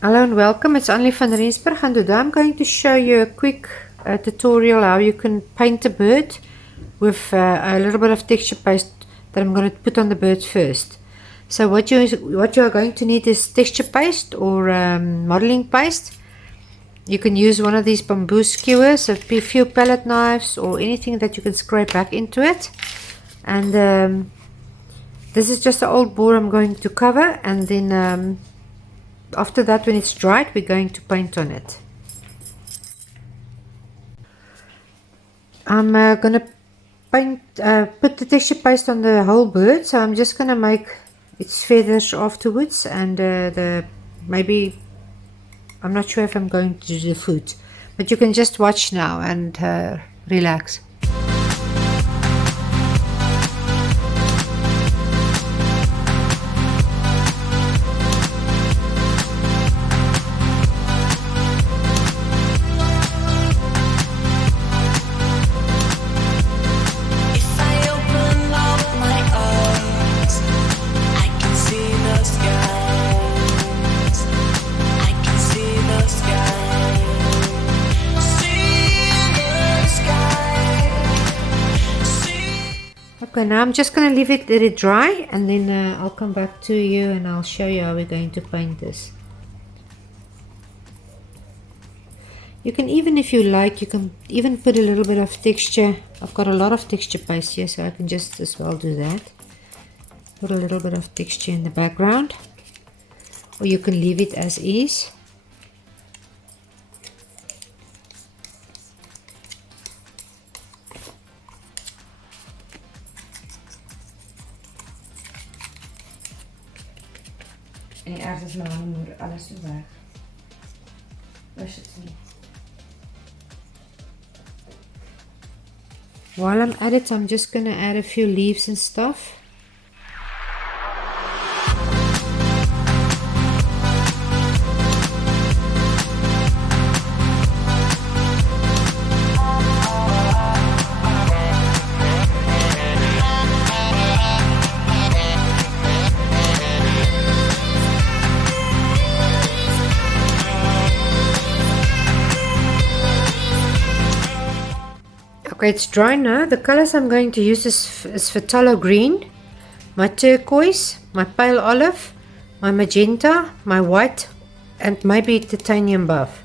Hello and welcome, it's Annelie van Rensburg, and today I'm going to show you a quick tutorial how you can paint a bird with a little bit of texture paste that I'm going to put on the bird first. So what you are going to need is texture paste or modeling paste. You can use one of these bamboo skewers, a few palette knives, or anything that you can scrape back into it. And this is just an old board I'm going to cover, and then after that, when it's dried, we're going to paint on it. I'm going to put the texture paste on the whole bird, so I'm just going to make its feathers afterwards, and maybe, I'm not sure if I'm going to do the foot, but you can just watch now and relax. Okay, now I'm just going to let it dry, and then I'll come back to you and I'll show you how we're going to paint this. You can even, if you like, you can even put a little bit of texture. I've got a lot of texture paste here, so I can just as well do that. Put a little bit of texture in the background, or you can leave it as is. En die ergens mijn moeder alles zo weg. Waar is het niet? While I'm at it, I'm just gonna add a few leaves and stuff. Okay, it's dry now. The colors I'm going to use is Phthalo Green, my Turquoise, my Pale Olive, my Magenta, my White, and maybe Titanium Buff.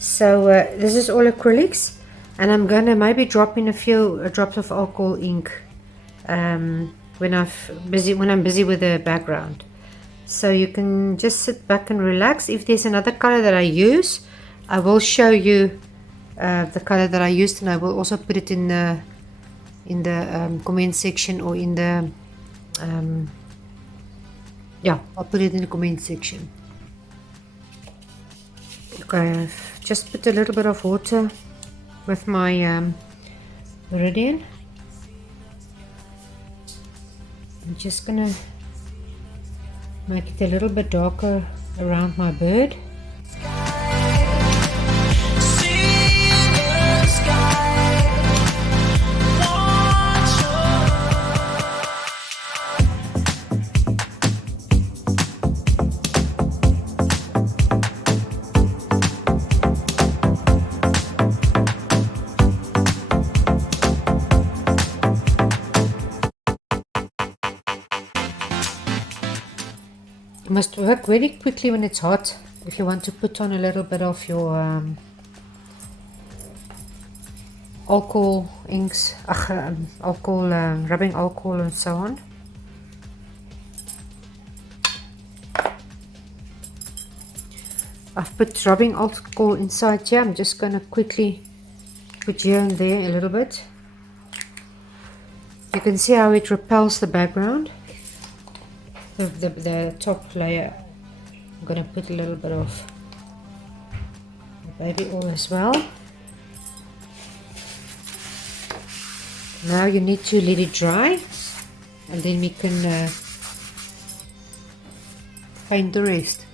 So this is all acrylics, and I'm going to maybe drop in a few drops of alcohol ink when I'm busy with the background. So you can just sit back and relax. If there's another color that I use, I will show you the color that I used, and I will also put it in the comment section, or in the yeah, I'll put it in the comment section. Okay, I've just put a little bit of water with my meridian. I'm just gonna make it a little bit darker around my bird. You must work very quickly when it's hot if you want to put on a little bit of your alcohol inks, rubbing alcohol and so on. I've put rubbing alcohol inside here. I'm just going to quickly put here and there a little bit. You can see how it repels the background. The top layer, I'm going to put a little bit of baby oil as well. Now you need to let it dry, and then we can paint the rest.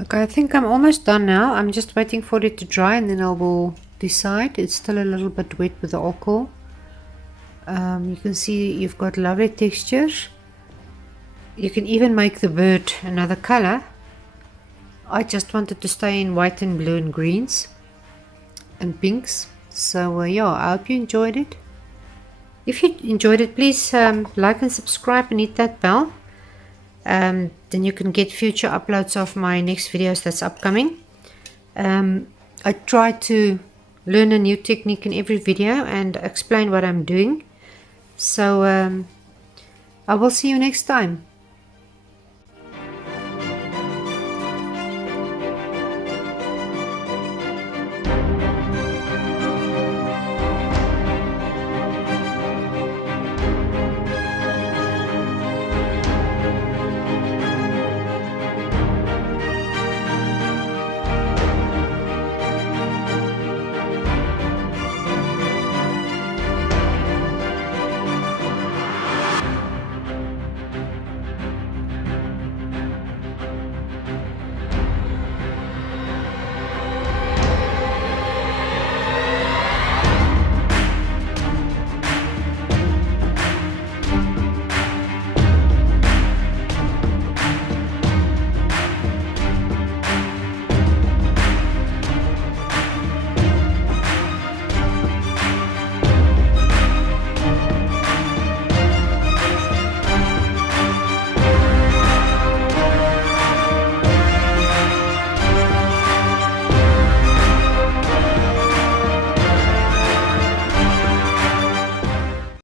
Okay, I think I'm almost done now. I'm just waiting for it to dry and then I will decide. It's still a little bit wet with the alcohol. You can see you've got lovely textures. You can even make the bird another color. I just wanted to stay in white and blue and greens and pinks. So yeah, I hope you enjoyed it. If you enjoyed it, please like and subscribe and hit that bell. Then you can get future uploads of my next videos that's upcoming. I try to learn a new technique in every video and explain what I'm doing. So I will see you next time.